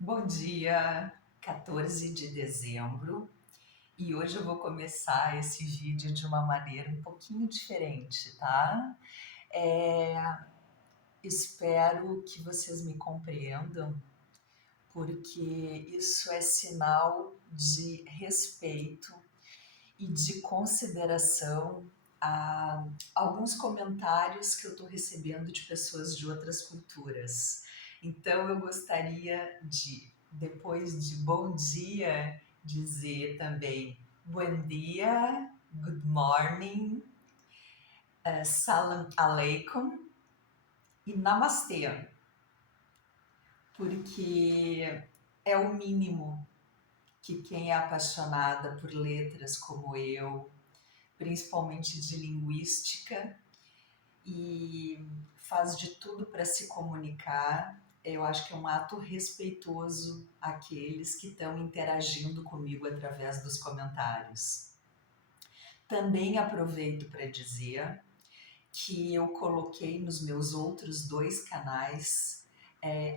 Bom dia, 14 de dezembro, e hoje eu vou começar esse vídeo de uma maneira um pouquinho diferente, tá? É, Espero que vocês me compreendam, porque isso é sinal de respeito e de consideração a alguns comentários que eu estou recebendo de pessoas de outras culturas. Então eu gostaria de, depois de bom dia, dizer também bom dia, good morning, salam aleikum e namastê, porque é o mínimo que quem é apaixonada por letras como eu, principalmente de linguística, e faz de tudo para se comunicar. Eu acho que é um ato respeitoso àqueles que estão interagindo comigo através dos comentários. Também aproveito para dizer que eu coloquei nos meus outros dois canais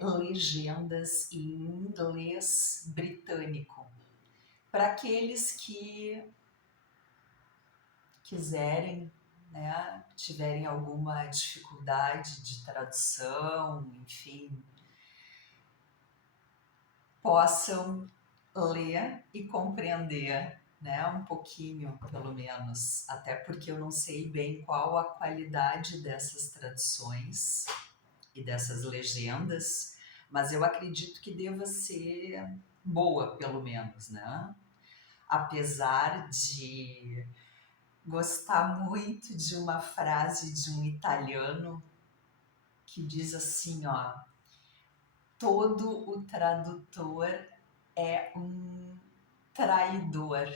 legendas em inglês britânico para aqueles que quiserem, né, tiverem alguma dificuldade de tradução, enfim, possam ler e compreender, né, um pouquinho, pelo menos, até porque eu não sei bem qual a qualidade dessas traduções e dessas legendas, mas eu acredito que deva ser boa, pelo menos, né? Apesar de gostar muito de uma frase de um italiano que diz assim, ó, todo o tradutor é um traidor.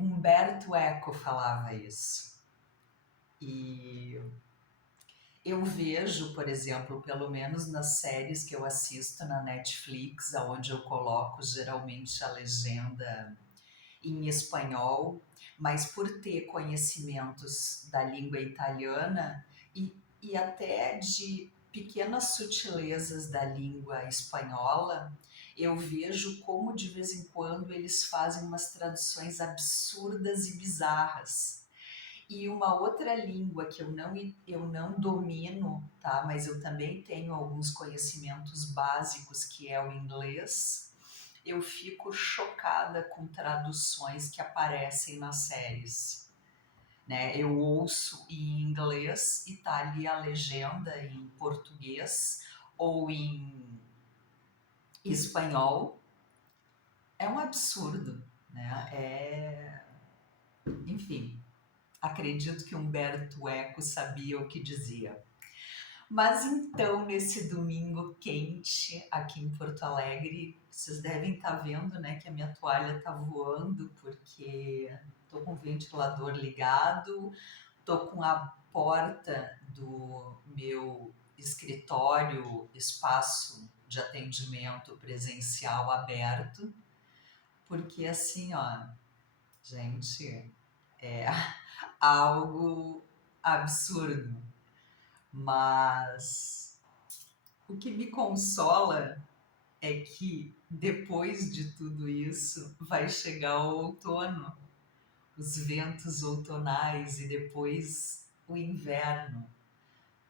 Umberto Eco falava isso. E eu vejo, por exemplo, pelo menos nas séries que eu assisto na Netflix, onde eu coloco geralmente a legenda em espanhol, mas por ter conhecimentos da língua italiana e até de pequenas sutilezas da língua espanhola, eu vejo como de vez em quando eles fazem umas traduções absurdas e bizarras. E uma outra língua que eu não domino, tá? Mas eu também tenho alguns conhecimentos básicos, que é o inglês. Eu fico chocada com traduções que aparecem nas séries, né? Eu ouço em inglês e tá ali a legenda em português ou em espanhol. É um absurdo, né? Enfim, acredito que Humberto Eco sabia o que dizia. Mas então, nesse domingo quente aqui em Porto Alegre, vocês devem estar vendo, né, que a minha toalha está voando porque estou com o ventilador ligado, estou com a porta do meu escritório, espaço de atendimento presencial aberto, porque assim, ó, gente, é algo absurdo. Mas o que me consola é que depois de tudo isso vai chegar o outono, os ventos outonais e depois o inverno.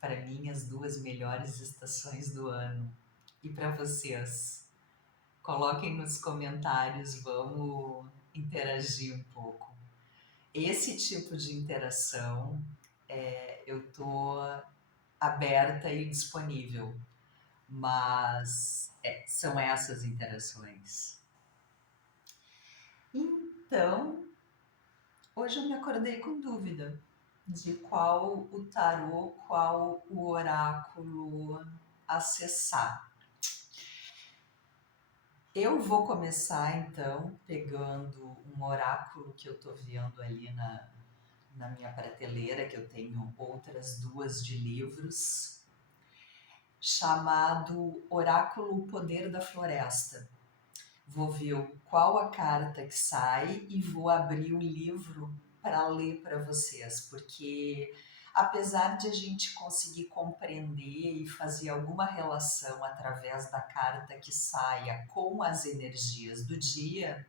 Para mim, as duas melhores estações do ano. E para vocês? Coloquem nos comentários, vamos interagir um pouco. Esse tipo de interação, eu tô aberta e disponível, mas são essas interações. Então, hoje eu me acordei com dúvida de qual o tarô, qual o oráculo acessar. Eu vou começar então pegando um oráculo que eu estou vendo ali na minha prateleira, que eu tenho outras duas de livros, chamado Oráculo O Poder da Floresta. Vou ver qual a carta que sai e vou abrir o livro para ler para vocês, porque apesar de a gente conseguir compreender e fazer alguma relação através da carta que saia com as energias do dia,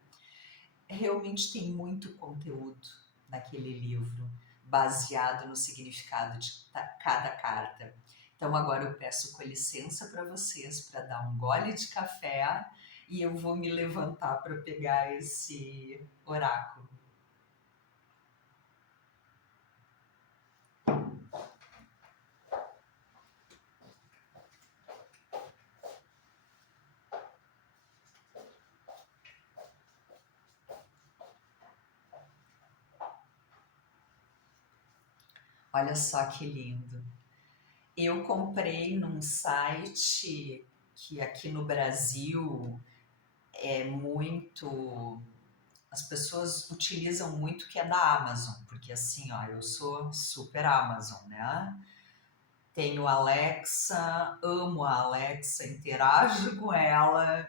realmente tem muito conteúdo naquele livro, baseado no significado de cada carta. Então agora eu peço com licença para vocês para dar um gole de café e eu vou me levantar para pegar esse oráculo. Olha só que lindo. Eu comprei num site que aqui no Brasil é muito. As pessoas utilizam muito, que é da Amazon, porque assim, ó, eu sou super Amazon, né? Tenho a Alexa, amo a Alexa, interajo com ela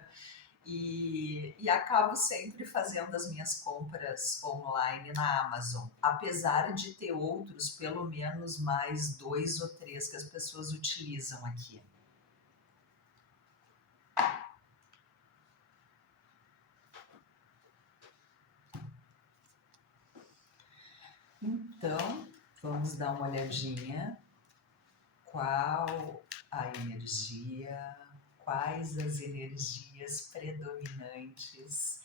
e acabo sempre fazendo as minhas compras online na Amazon, apesar de ter outros, pelo menos mais 2 ou 3 que as pessoas utilizam aqui. Então, vamos dar uma olhadinha. Qual a energia, quais as energias predominantes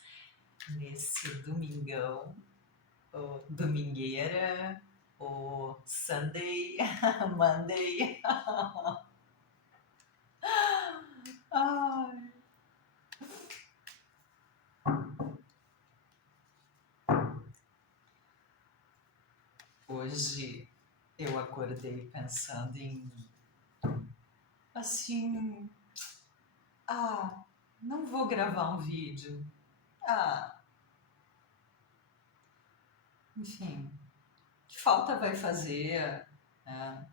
nesse domingão, ou domingueira, ou Sunday, Monday. Ai. Hoje eu acordei pensando em, assim, não vou gravar um vídeo. Enfim, que falta vai fazer, né?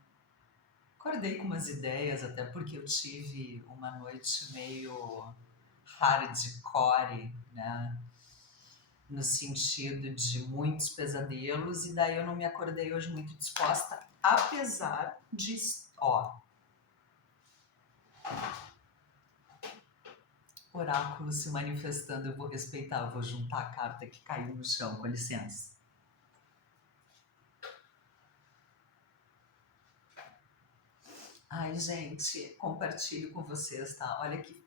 Acordei com umas ideias, até porque eu tive uma noite meio hardcore, né? No sentido de muitos pesadelos, e daí eu não me acordei hoje muito disposta, apesar de, ó, oráculo se manifestando, eu vou respeitar, eu vou juntar a carta que caiu no chão, com licença. Ai, gente, compartilho com vocês, tá? Olha que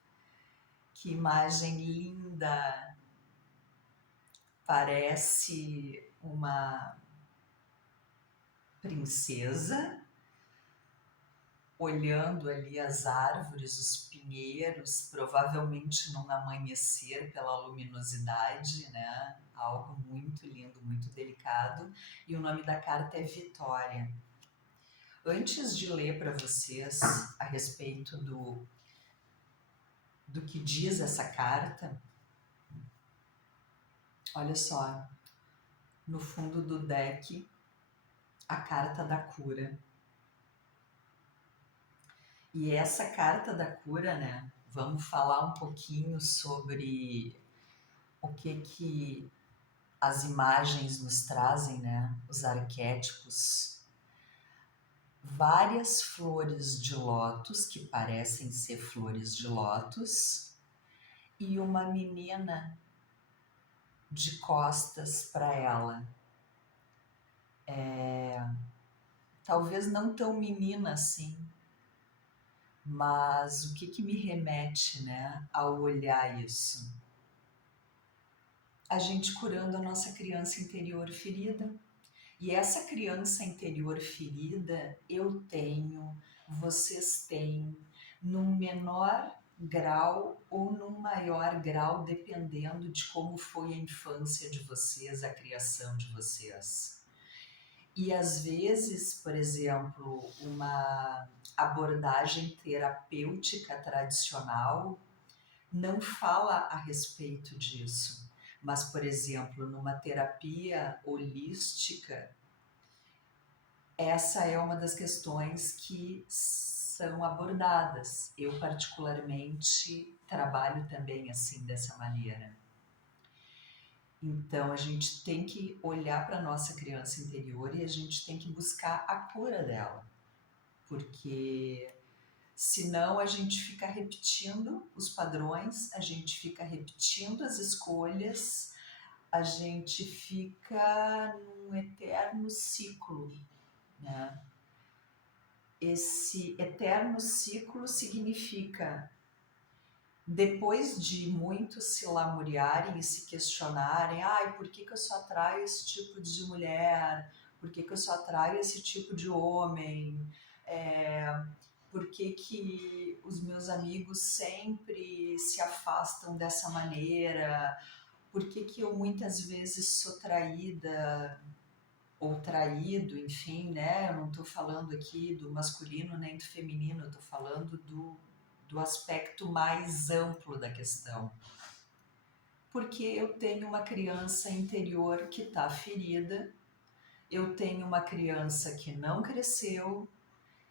imagem linda. Parece uma princesa olhando ali as árvores, os pinheiros, provavelmente num amanhecer pela luminosidade, né? Algo muito lindo, muito delicado. E o nome da carta é Vitória. Antes de ler para vocês a respeito do que diz essa carta, olha só, no fundo do deck, a carta da cura. E essa carta da cura, né? Vamos falar um pouquinho sobre o que as imagens nos trazem, né? Os arquétipos. Várias flores de lótus, que parecem ser flores de lótus, e uma menina de costas para ela. Talvez não tão menina assim, mas o que me remete, né, ao olhar isso? A gente curando a nossa criança interior ferida. E essa criança interior ferida, eu tenho, vocês têm, num menor grau ou num maior grau, dependendo de como foi a infância de vocês, a criação de vocês. E às vezes, por exemplo, uma abordagem terapêutica tradicional não fala a respeito disso. Mas, por exemplo, numa terapia holística, essa é uma das questões que são abordadas. Eu, particularmente, trabalho também assim, dessa maneira. Então a gente tem que olhar para a nossa criança interior e a gente tem que buscar a cura dela, porque senão a gente fica repetindo os padrões, a gente fica repetindo as escolhas, a gente fica num eterno ciclo, né? Esse eterno ciclo significa, depois de muitos se lamuriarem e se questionarem, ai, por que eu só atraio esse tipo de mulher? Por que eu só atraio esse tipo de homem? Por que os meus amigos sempre se afastam dessa maneira? Por que eu muitas vezes sou traída ou traído, enfim, né? Eu não estou falando aqui do masculino nem do feminino, eu estou falando do aspecto mais amplo da questão. Porque eu tenho uma criança interior que está ferida, eu tenho uma criança que não cresceu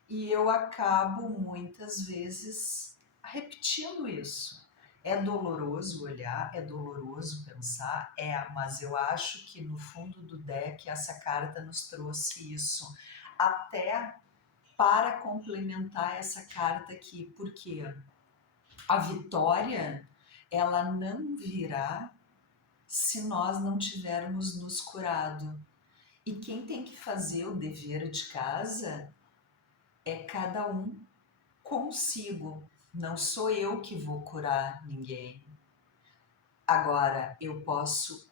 e eu acabo muitas vezes repetindo isso. É doloroso olhar, é doloroso pensar, mas eu acho que no fundo do deck essa carta nos trouxe isso. Até para complementar essa carta aqui, porque a vitória, ela não virá se nós não tivermos nos curado. E quem tem que fazer o dever de casa é cada um consigo. Não sou eu que vou curar ninguém. Agora, eu posso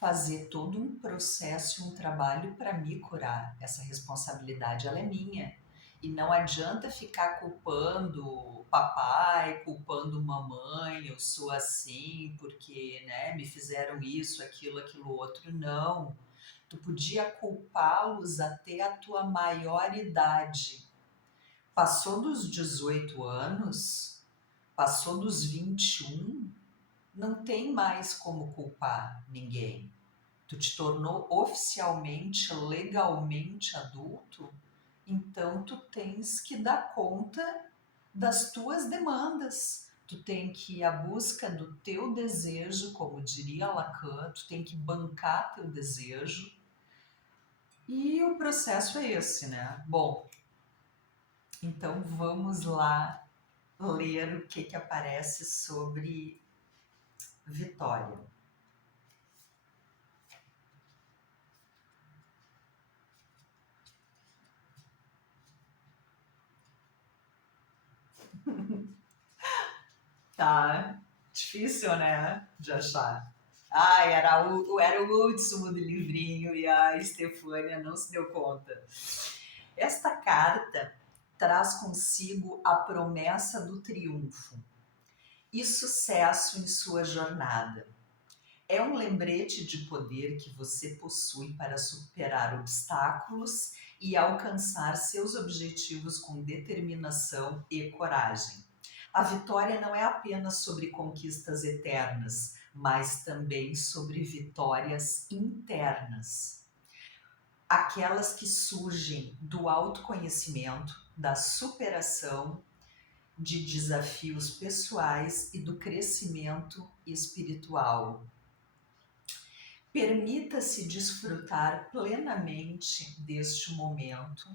fazer todo um processo, um trabalho para me curar. Essa responsabilidade, ela é minha. E não adianta ficar culpando papai, culpando mamãe, eu sou assim porque, né, me fizeram isso, aquilo outro. Não. Tu podia culpá-los até a tua maior idade. Passou dos 18 anos, passou dos 21, não tem mais como culpar ninguém. Tu te tornou oficialmente, legalmente adulto, então tu tens que dar conta das tuas demandas. Tu tem que ir à busca do teu desejo, como diria Lacan, tu tem que bancar teu desejo. E o processo é esse, né? Bom, então vamos lá ler o que aparece sobre Vitória. Tá difícil, né, de achar. Ai, era o último do livrinho e a Estefânia não se deu conta. Esta carta traz consigo a promessa do triunfo e sucesso em sua jornada. É um lembrete de poder que você possui para superar obstáculos e alcançar seus objetivos com determinação e coragem. A vitória não é apenas sobre conquistas eternas, mas também sobre vitórias internas. Aquelas que surgem do autoconhecimento, da superação de desafios pessoais e do crescimento espiritual. Permita-se desfrutar plenamente deste momento,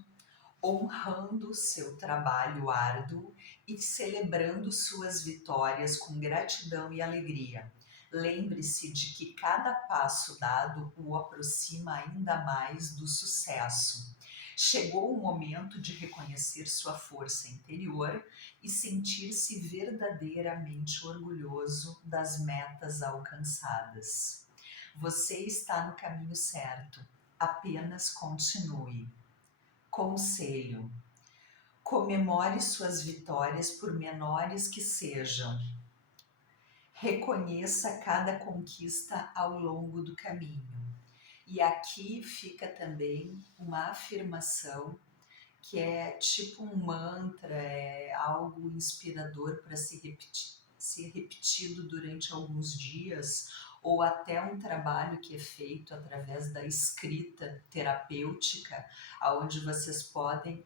honrando seu trabalho árduo e celebrando suas vitórias com gratidão e alegria. Lembre-se de que cada passo dado o aproxima ainda mais do sucesso. Chegou o momento de reconhecer sua força interior e sentir-se verdadeiramente orgulhoso das metas alcançadas. Você está no caminho certo. Apenas continue. Conselho: comemore suas vitórias, por menores que sejam. Reconheça cada conquista ao longo do caminho. E aqui fica também uma afirmação que é tipo um mantra, é algo inspirador para ser repetido durante alguns dias, ou até um trabalho que é feito através da escrita terapêutica, onde vocês podem